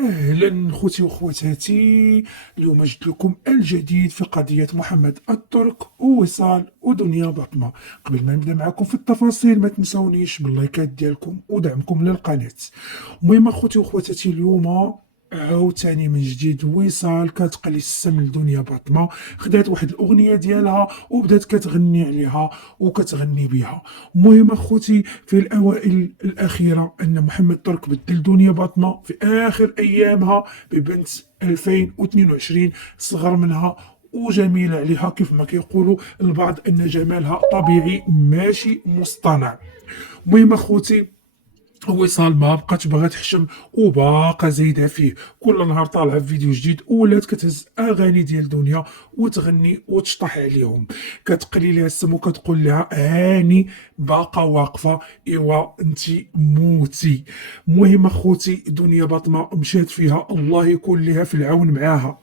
أهلا خوتي وخواتاتي. اليوم جبت لكم الجديد في قضية محمد الترك ووصال ودنيا بطمة. قبل ما نبدا معكم في التفاصيل ما تنسونيش باللايكات ديالكم ودعمكم للقناة. المهم اخوتي وخواتاتي، اليوم عاوتاني من جديد وصال كتقلي السم لدنيا باطمة. خدات واحد الاغنيه ديالها وبدات كتغني عليها وكتغني بها. المهم اخوتي، في الاوائل الاخيره ان محمد ترك بدل دنيا باطمة في اخر ايامها ببنت 2022 صغر منها وجميله عليها، كيف ما كيقولوا البعض ان جمالها طبيعي ماشي مصطنع. المهم اخوتي، وصال ما بقات باغا تحشم وباقا زايده فيه، كل نهار طالعه في فيديو جديد ولات كتهز اغاني ديال دنيا وتغني وتشطح عليهم، كتقلي ليها السم وكتقول لها هاني باقا واقفه، ايوا انتي موتي. المهم اخوتي، دنيا باطمه مشات فيها، الله يكون لها في العون معاها.